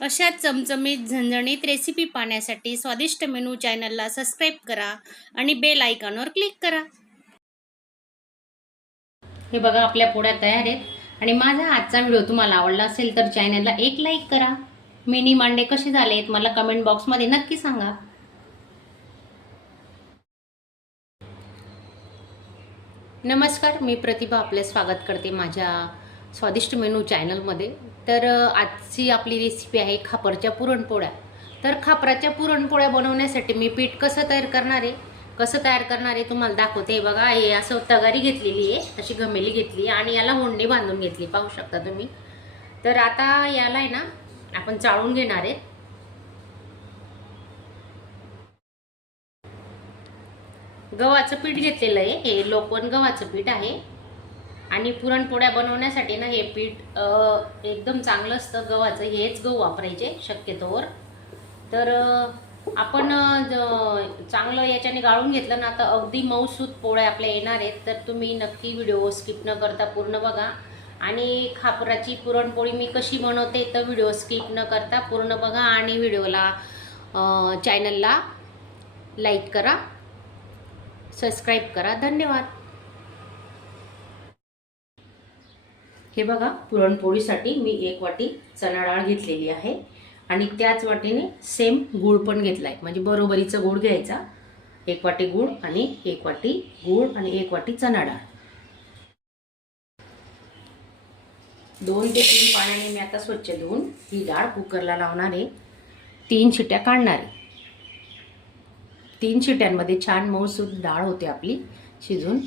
अशा चमचमीत झणझणीत रेसिपी पाहण्यासाठी स्वादिष्ट मेनू चॅनलला सबस्क्राईब करा आणि बेल आयकॉनवर क्लिक करा। हे बघा आपल्या पोळ्या तयार आहेत आणि माझा आजचा व्हिडिओ तुम्हाला आवडला असेल तर चॅनलला एक लाईक करा। मिनी मांडे कसे झालेत मला कमेंट बॉक्समध्ये नक्की सांगा। नमस्कार, मी प्रतिभा आपले स्वागत करते माझ्या स्वादिष्ट मेनू चॅनलमध्ये। तर आजची आपली रेसिपी आहे खापरच्या पुरणपोळ्या। तर खापराच्या पुरणपोळ्या बनवण्यासाठी मी पीठ कसं तयार करणार आहे तुम्हाला दाखवते। बघा हे असं तगारी घेतलेली आहे, अशी घमेली घेतली आणि याला होंडे बांधून घेतली, पाहू शकता तुम्ही। तर आता याला आहे ना आपण चाळून घेणार आहे। गव्हाचं पीठ घेतलेलं आहे, हे लोकवन गव्हाचं पीठ आहे आणि पुरणपोळ्या बनवण्यासाठी ना हे पीठ एकदम चांगलं असतं गव्हाचं, हेच गहू वापरायचे शक्यतोवर। तर आपण चांगलं याच्याने गाळून घेतलं ना तर अगदी मऊसूत पोळ्या आपल्या येणार आहेत। तर तुम्ही नक्की व्हिडिओ स्किप न करता पूर्ण बघा आणि खापराची पुरणपोळी मी कशी बनवते तर व्हिडिओ स्किप न करता पूर्ण बघा आणि व्हिडिओला चॅनलला लाईक करा, सबस्क्राईब करा। धन्यवाद। हे बघा पुरणपोळीसाठी मी 1 वाटी चणा डाळ घेतलेली आहे आणि त्याच वाटीने सेम गूळ पण घेतलाय, म्हणजे बरोबरीचा गूळ घ्यायचा। 1 वाटी गूळ आणि 1 वाटी गूळ आणि 1 वाटी चणा डाळ। 2 ते 3 पाण्याने मी आता स्वच्छ धुवून ही डाळ कुकरला लावणार आहे। 3 शिट्या काढणार आहे। 3 शिट्यांमध्ये छान मऊसूत डाळ होते आपली शिजून।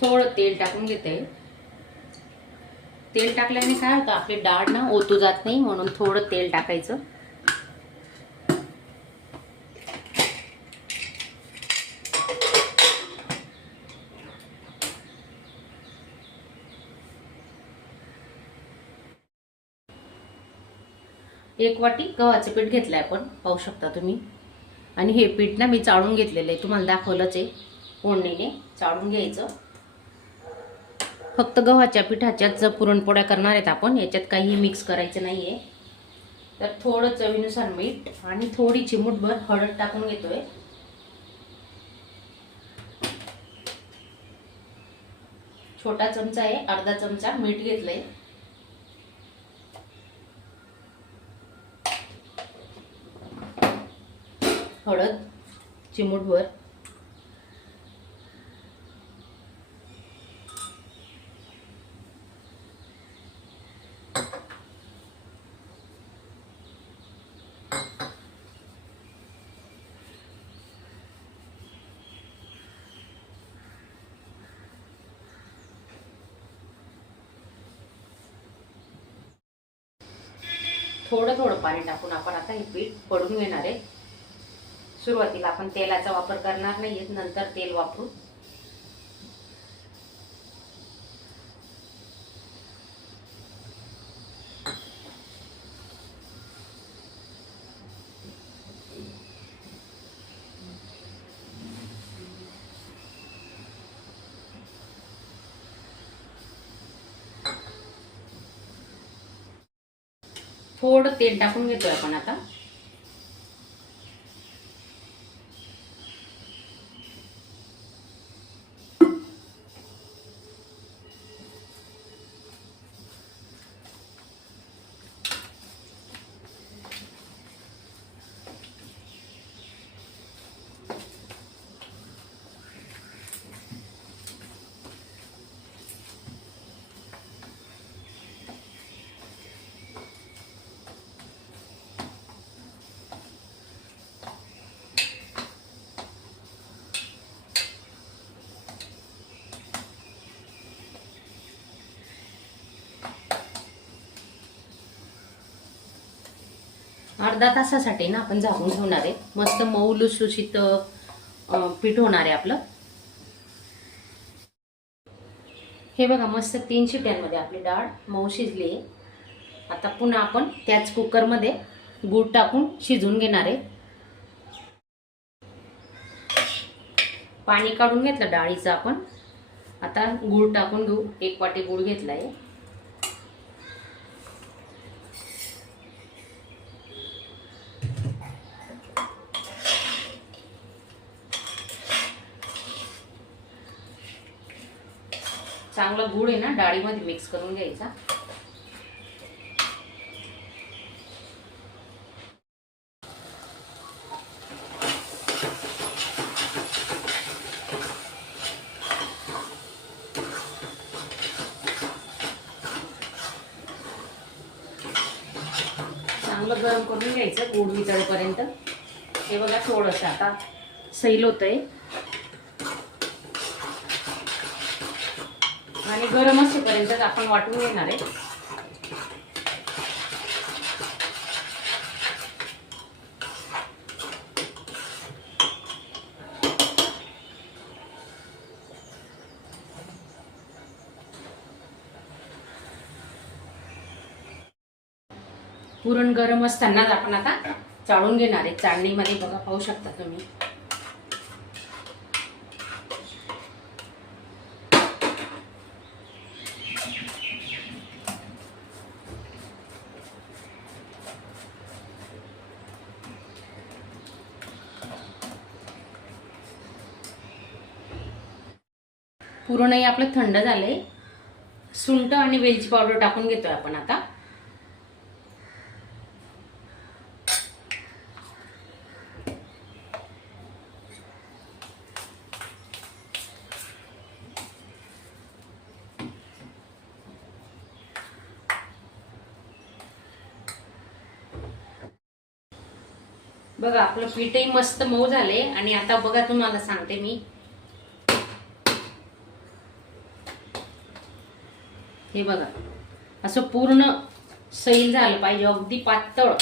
थोडं तेल टाकून घेते। तेल टाकल्याने काय होतं आपली डाळ ना ओतू जात नाही, म्हणून थोडं तेल टाकायचं। एक वाटी गव्हाचं पीठ घेतलंय आपण, पाहू शकता तुम्ही। आणि हे पीठ ना मी चाळून घेतलेलं आहे, तुम्हाला दाखवलंच आहे। फोडणीने चाळून घ्यायचं। फक्त गव्हाच्या पिठाच्याच पुरणपोळ्या करणार आहेत आपण, याच्यात काही मिक्स करायचं नाहीये। तर थोडं चवीनुसार मीठ आणि थोडी चिमूटभर हळद टाकून घेतोय। छोटा चमचा आहे, अर्धा चमचा मीठ घेतलंय। हळद चिमूटभर, थोडं थोडं पाणी टाकून आपण आता हे पीठ पडून घेणार आहे। सुरुवातीला आपण तेलाचा वापर करणार नाहीये, नंतर तेल वापरू। थोडं तेल टाकून घेतोय आपण आता। अर्धा तासासाठी ना आपण झाकून ठेवणार आहे। मस्त मऊ लुसलुशीत पीठ होणार आहे आपलं। हे बघा मस्त 3 शिट्यांमध्ये आपली डाळ मऊ शिजली आहे। आता पुन्हा आपण त्याच कुकरमध्ये गूळ टाकून शिजवून घेणार आहे। पाणी काढून घेतलं डाळीचं आपण। आता गूळ टाकून घेऊ। 1 वाटी गूळ घेतलाय। चांगला गूळ आहे ना डाळीमध्ये मिक्स करून घ्यायचा. चांगलं गरम करून घ्यायचं गूळ वितळेपर्यंत. हे बघा थोडंसं आता सैल होतंय आणि गरम असेपर्यंत आपण वाटून घेणार आहे. पुरण गरम असतानाच आपण आता चाळून घेणार आहे. चाळणीमध्ये बघा पाहू शकता तुम्ही. पुरणही आपलं थंड झालंय. सुंठ आणि वेलची पावडर टाकून घेतोय आपण आता. बघा आपलं पीठही मस्त मऊ झाले. आणि आता बघा तुम्हाला सांगते मी, हे बघा असं पूर्ण सैल झालं पाहिजे, अगदी पातळ.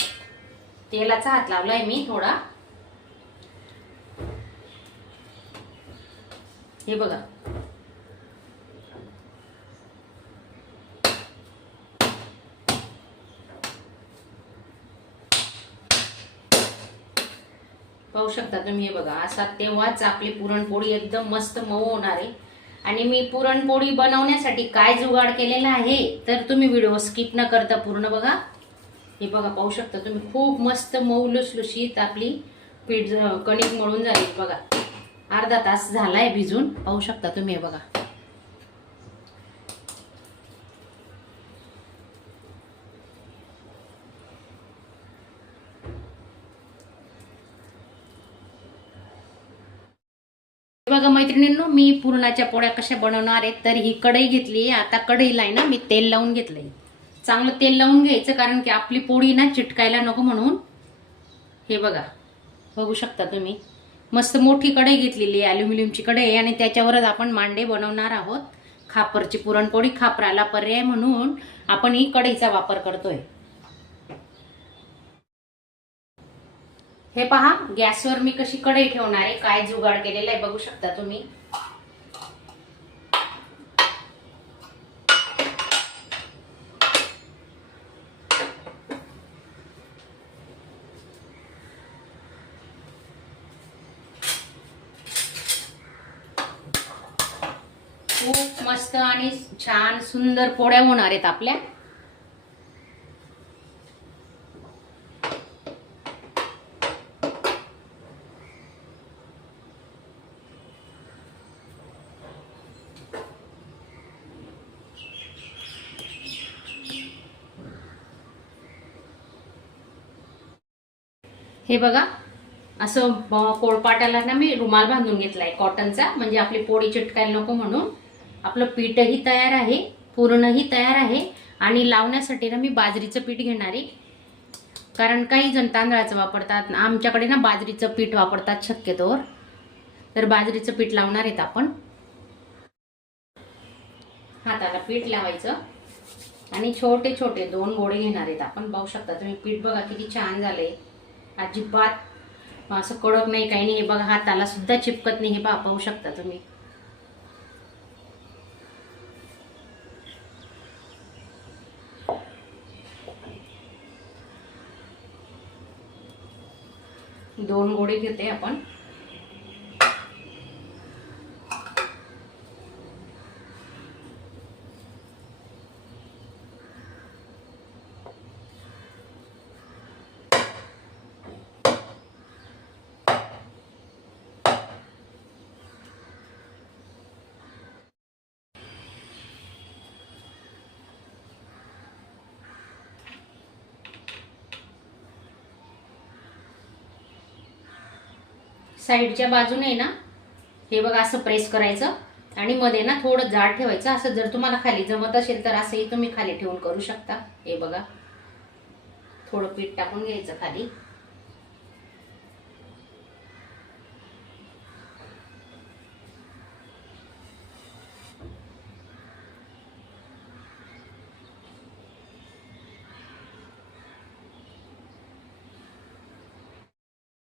तेलाचा हात लावलाय मी थोडा. हे बघा पाहू शकता तुम्ही. हे बघा असा तेव्हाच आपली पुरणपोळी एकदम मस्त मऊ होणार आहे. आणि मी पुरणपोळी बनवण्यासाठी काय जुगाड केलेला आहे तर तुम्ही व्हिडिओ स्किप न करता पूर्ण बघा. हे बघा पाहू शकता तुम्ही, खूप मस्त मऊ लुसलुशीत आपली पीठ कणिक मळून झाली. बघा अर्धा तास झालाय भिजून, पाहू शकता तुम्ही. हे बघा बघा मैत्रिणींनो, मी पुरणाच्या पोळ्या कशा बनवणार आहे. तर ही कढई घेतली. आता कढईला आहे ना मी तेल लावून घेतलंय. चांगलं तेल लावून घ्यायचं, कारण की आपली पोळी ना चिटकायला नको म्हणून. हे बघा बघू शकता तुम्ही, मस्त मोठी कढई घेतलेली आहे, अल्युमिनियमची कढई. आणि त्याच्यावरच आपण मांडे बनवणार आहोत. खापरची पुरणपोळी, खापराला पर्याय म्हणून आपण ही कढईचा वापर करतोय. हे पहा गॅसवर मी कशी कढई ठेवणार आहे, काय जुगाड केलेला आहे बघू शकता तुम्ही. खूप मस्त आणि छान सुंदर पोळ्या होणार आहेत आपल्या. हे बघा असं पोळपाटाला ना मी रुमाल बांधून घेतलाय कॉटनचा, म्हणजे आपली पोळी चिटकायला नको म्हणून. आपलं पीठही तयार आहे, पुरणही तयार आहे. आणि लावण्यासाठी ना मी बाजरीचं पीठ घेणार आहे, कारण काही जण तांदळाचं वापरतात. आमच्याकडे ना बाजरीचं पीठ वापरतात शक्यतोवर. तर बाजरीचं पीठ लावणार आहेत आपण. हाताला पीठ लावायचं आणि छोटे छोटे 2 गोळे घेणार आहेत आपण. पाहू शकता तुम्ही पीठ बघा किती छान झालंय. अजिबात असं कडक नाही, काही नाही. हे बघा हाताला सुद्धा चिपकत नाही. हे पाहू शकता तुम्ही. दोन गोळे घेते आपण. साईडच्या बाजूने ना हे बघा असं प्रेस करायचं आणि मध्ये ना थोडं जाड ठेवायचं. असं जर तुम्हाला खाली जमत असेल तर असंही तुम्ही खाली ठेवून करू शकता. हे बघा थोडं पीठ टाकून घ्यायचं खाली.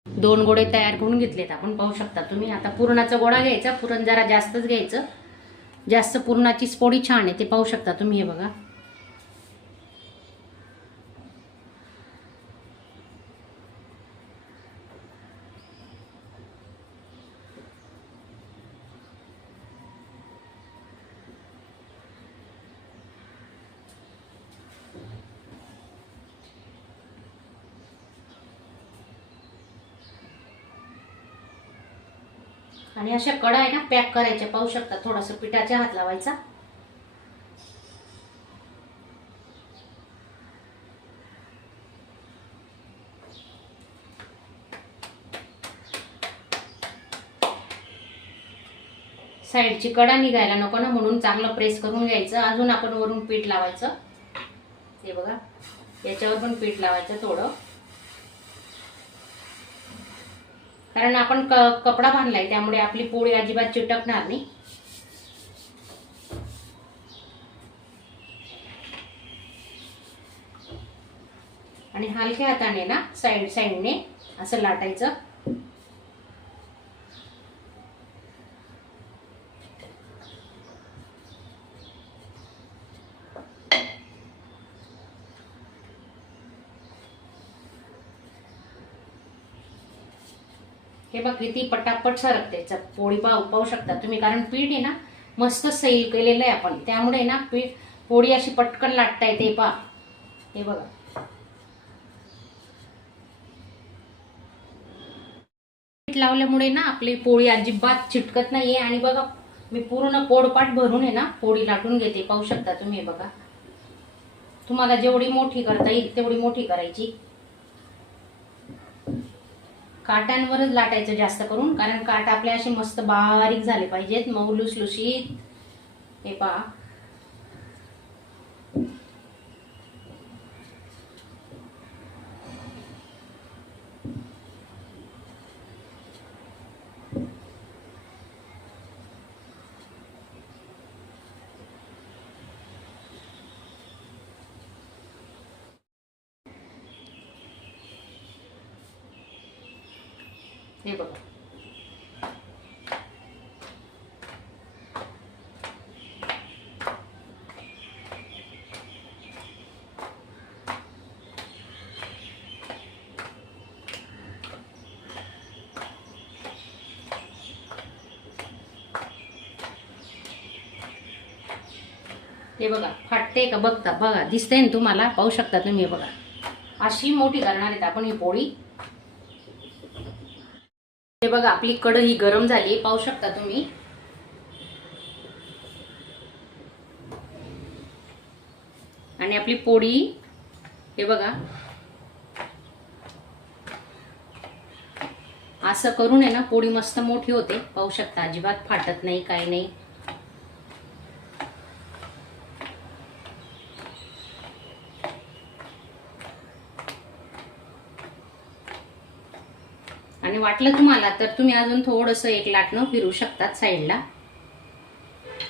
दोन गोळे तयार करून घेतलेत आपण, पाहू शकता तुम्ही. आता पुरणाचा गोळा घ्यायचा. पुरण जरा जास्तच घ्यायचं. जास्त पुरणाचीच पोळी छान आहे, ते पाहू शकता तुम्ही. हे बघा आणि अशा कडा आहे ना पॅक करायच्या, पाहू शकता. थोडासा पिठाचा हात लावायचा. साईडची कडा निघायला नको ना, म्हणून चांगलं प्रेस करून घ्यायचं. अजून आपण वरून पीठ लावायचं. हे बघा याच्यावर पण पीठ लावायचं थोडं, कारण आपण कपडा बांधलाय त्यामुळे आपली पोळी अजिबात चिटकणार नाही. आणि हलक्या हाताने ना साईडने असं लाटायचं. हे बघ किती पटापट सरकते पोळी, पाहू शकता तुम्ही. कारण पीठ आहे ना मस्त सैल केलेलं आहे आपण, त्यामुळे ना पोळी अशी पटकन लाटता येते. पहा हे बघा. पीठ लावल्यामुळे ना आपली पोळी अजिबात चिटकत नाहीये. आणि बघा मी पूर्ण पोळपाट भरून आहे ना पोळी लाटून घेते, पाहू शकता तुम्ही. हे बघा तुम्हाला जेवढी मोठी करता येईल तेवढी मोठी करायची. काट्यांवरच लाटायचं जास्त करून, कारण काट आपले असे मस्त बारीक झाले पाहिजेत, मऊ लुसलुशीत. हे पहा हे बघा. हे बघा फाटते का बघता, बघा दिसतंय ना तुम्हाला, पाहू शकता तुम्ही. हे बघा अशी मोठी करणार आहेत आपण ही पोळी. हे बघा आपली कढई गरम झाली, पाहू शकता तुम्ही. आणि आपली पोळी हे बघा असं करून आहे ना पोळी मस्त मोठी होते, पाहू शकता. अजिबात फाटत नाही, काही नाही. आणि वाटलं तुम्हाला तर तुम्ही अजून थोडंसं एक लाटणं फिरू शकतात साईडला.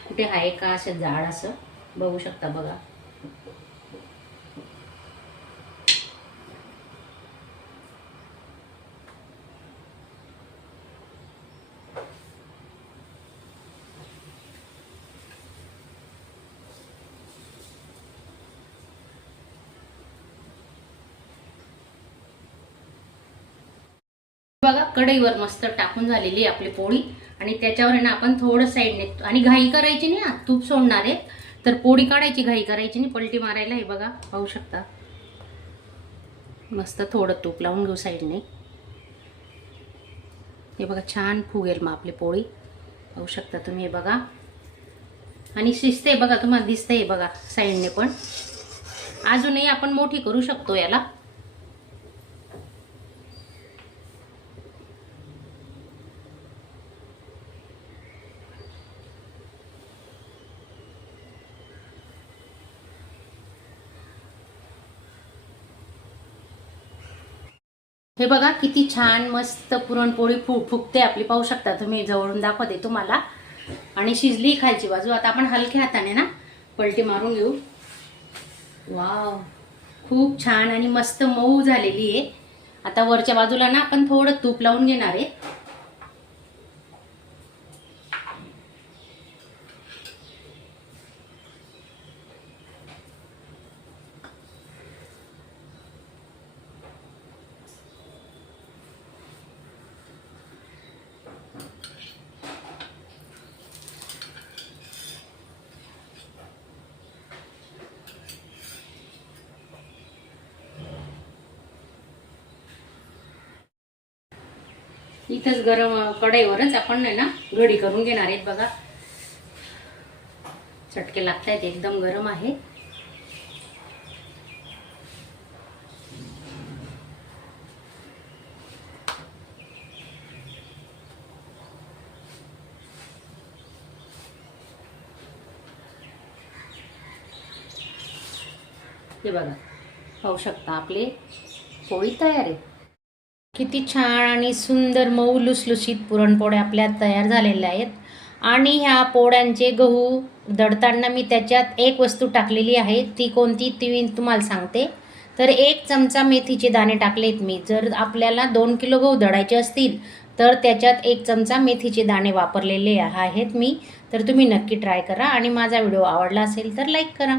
कुठे आहे का असं जाड असं बघू शकता. बघा बघा कढईवर मस्त टाकून झालेली आपली पोळी. आणि त्याच्यावर आहे ना आपण थोडं साईडने, आणि घाई करायची नाही, तूप सोडणार आहे तर पोळी काढायची, घाई करायची नाही, पलटी मारायला. हे बघा पाहू शकता. मस्त थोडं तूप लावून घेऊ साईडने. हे बघा छान फुगेल मग आपली पोळी, पाहू शकता तुम्ही. हे बघा आणि शिजते बघा, तुम्हाला दिसतंय बघा साईडने पण. अजूनही आपण मोठी करू शकतो याला. हे बघा किती छान मस्त पुरणपोळी फुगते आपली, पाहू शकता तुम्ही, जवळून दाखवते तुम्हाला. आणि शिजली खालची बाजू. आता आपण हलक्या हाताने ना पलटी मारून घेऊ. वाव, खूप छान आणि मस्त मऊ झालेली आहे. आता वरच्या बाजूला ना आपण थोडं तूप लावून घेणार आहे. इथंच गरम कढईवरच आपण आहे ना घडी करून घेणार आहेत. बघा चटके लागतायत, एकदम गरम आहे. हे बघा, पाहू शकता आपले पोळी तयार आहे. किती छान आणि सुंदर मऊ लुसलुशीत पुरणपोळ्या आपल्या तयार झालेल्या आहेत. आणि ह्या पोळ्यांचे गहू दळताना मी त्याच्यात एक वस्तू टाकलेली आहे. ती कोणती ती मी तुम्हाला सांगते. तर 1 चमचा मेथीचे दाणे टाकलेत मी. जर आपल्याला 2 किलो गहू दळायचे असतील तर त्याच्यात 1 चमचा मेथीचे दाणे वापरलेले आहेत मी. तर तुम्ही नक्की ट्राय करा आणि माझा व्हिडिओ आवडला असेल तर लाईक करा.